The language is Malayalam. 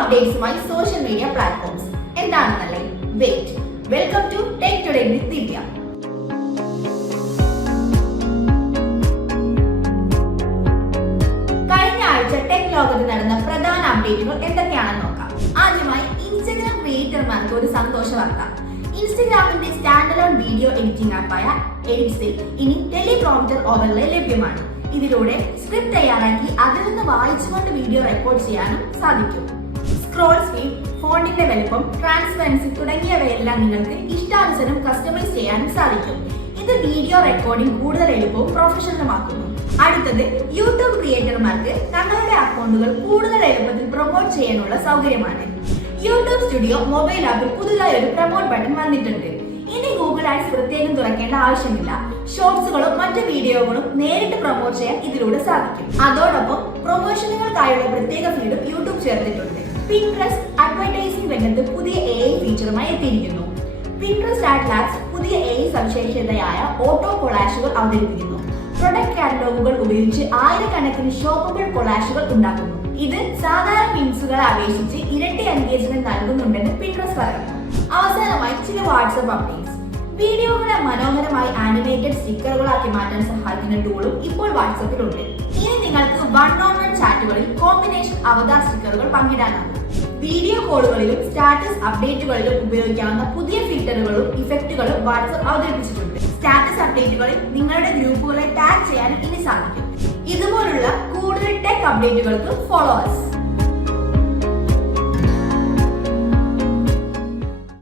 അപ്ഡേറ്റ്സുമായി സോഷ്യൽ മീഡിയ പ്ലാറ്റ്ഫോംസ് എന്താണെന്നല്ലേ? Wait. Welcome to tech today with Divya. കഴിഞ്ഞ ആഴ്ച ടെക് ലോകത്ത് നടന്ന പ്രധാന അപ്ഡേറ്റുകൾ എന്തൊക്കെയാണെന്ന് നോക്കാം. ആദ്യമായി ഇൻസ്റ്റഗ്രാം ക്രിയേറ്റർമാർക്ക് ഒരു സന്തോഷ വാർത്ത. ഇൻസ്റ്റഗ്രാമിന്റെ സ്റ്റാൻഡ് അലോൺ വീഡിയോ എഡിറ്റിംഗ് ആപ്പായ എഡിറ്റ്സിൽ ഇനി ടെലിപ്രോംപ്റ്റർ ഓവർലേ ലഭ്യമാണ്. ഇതിലൂടെ സ്ക്രിപ്റ്റ് തയ്യാറാക്കി അതിൽ നിന്ന് വായിച്ചുകൊണ്ട് വീഡിയോ റെക്കോർഡ് ചെയ്യാനും സാധിക്കും. സ്ക്രോൾ സ്പീഡ്, ഫോണ്ടിന്റെ വലുപ്പം, ട്രാൻസ്പെറൻസി തുടങ്ങിയവയെല്ലാം നിങ്ങൾക്ക് ഇഷ്ടാനുസരണം കസ്റ്റമൈസ് ചെയ്യാനും സാധിക്കും. ഇത് വീഡിയോ റെക്കോർഡിംഗ് കൂടുതൽ എളുപ്പവും പ്രൊഫഷണലുമാക്കുന്നു. അടുത്തത് യൂട്യൂബ് ക്രിയേറ്റർമാർക്ക് തങ്ങളുടെ അക്കൗണ്ടുകൾ കൂടുതൽ എളുപ്പത്തിൽ പ്രൊമോട്ട് ചെയ്യാനുള്ള സൗകര്യമാണ്. യൂട്യൂബ് സ്റ്റുഡിയോ മൊബൈൽ ആപ്പിൽ പുതുതായി ഒരു പ്രൊമോട്ട് ബട്ടൺ വന്നിട്ടുണ്ട്. ഇനി ഗൂഗിൾ ആഡ്സ് പ്രത്യേകം തുറക്കേണ്ട ആവശ്യമില്ല. ഷോർട്സുകളും മറ്റു വീഡിയോകളും നേരിട്ട് പ്രൊമോട്ട് ചെയ്യാൻ ഇതിലൂടെ സാധിക്കും. അതോടൊപ്പം പ്രൊമോഷനുകൾക്കായുള്ള പ്രത്യേക ഫീഡും യൂട്യൂബ് ചേർത്തിട്ടുണ്ട്. പിൻട്രസ്റ്റ് അഡ്വർടൈസിംഗ് രംഗത്ത് പുതിയ AI ഫീച്ചറുമായി എത്തിയിരിക്കുന്നു. പിൻട്രസ്റ്റ് ആഡ് ലാബ്സ് പുതിയ AI സവിശേഷതയായ ഓട്ടോ കൊളാഷുകൾ അവതരിപ്പിക്കുന്നു. പ്രൊഡക്റ്റ് കാറ്റലോഗുകൾ ഉപയോഗിച്ച് ആയിരക്കണക്കിന് ഷോപ്പബിൾ കൊളാഷുകൾ ഉണ്ടാക്കുന്നു. ഇത് സാധാരണ പിൻസുകളെ അപേക്ഷിച്ച് ഇരട്ടി എൻഗേജ്മെന്റ് നൽകുന്നുണ്ടെന്ന് പിൻട്രസ്റ്റ് പറയുന്നു. അവസാനമായി ചില വാട്സ്ആപ്പ് അപ്ഡേറ്റ്സ്. വീഡിയോകളെ മനോഹരമായി ആനിമേറ്റഡ് സ്റ്റിക്കറുകളാക്കി മാറ്റാൻ സഹായിക്കുന്ന ടൂളും ഇപ്പോൾ വാട്സ്ആപ്പിലുണ്ട്. ഇനി നിങ്ങൾക്ക് 1-on-1 ചാറ്റുകളിൽ കോമ്പിനേഷൻ അവതാർ സ്റ്റിക്കറുകൾ പങ്കിടാനാകും. വീഡിയോ കോളുകളിലും സ്റ്റാറ്റസ് അപ്ഡേറ്റുകളിലും ഉപയോഗിക്കാവുന്ന പുതിയ ഫിൽറ്ററുകളും ഇഫക്റ്റുകളും വാട്സ്ആപ്പ് അവതരിപ്പിച്ചിട്ടുണ്ട്. സ്റ്റാറ്റസ് അപ്ഡേറ്റുകളിൽ നിങ്ങളുടെ ഗ്രൂപ്പുകളെ ടാഗ് ചെയ്യാനും ഇനി സാധിക്കും. ഇതുപോലുള്ള കൂടുതൽ ടെക് അപ്ഡേറ്റുകൾക്ക് ഫോളോ us.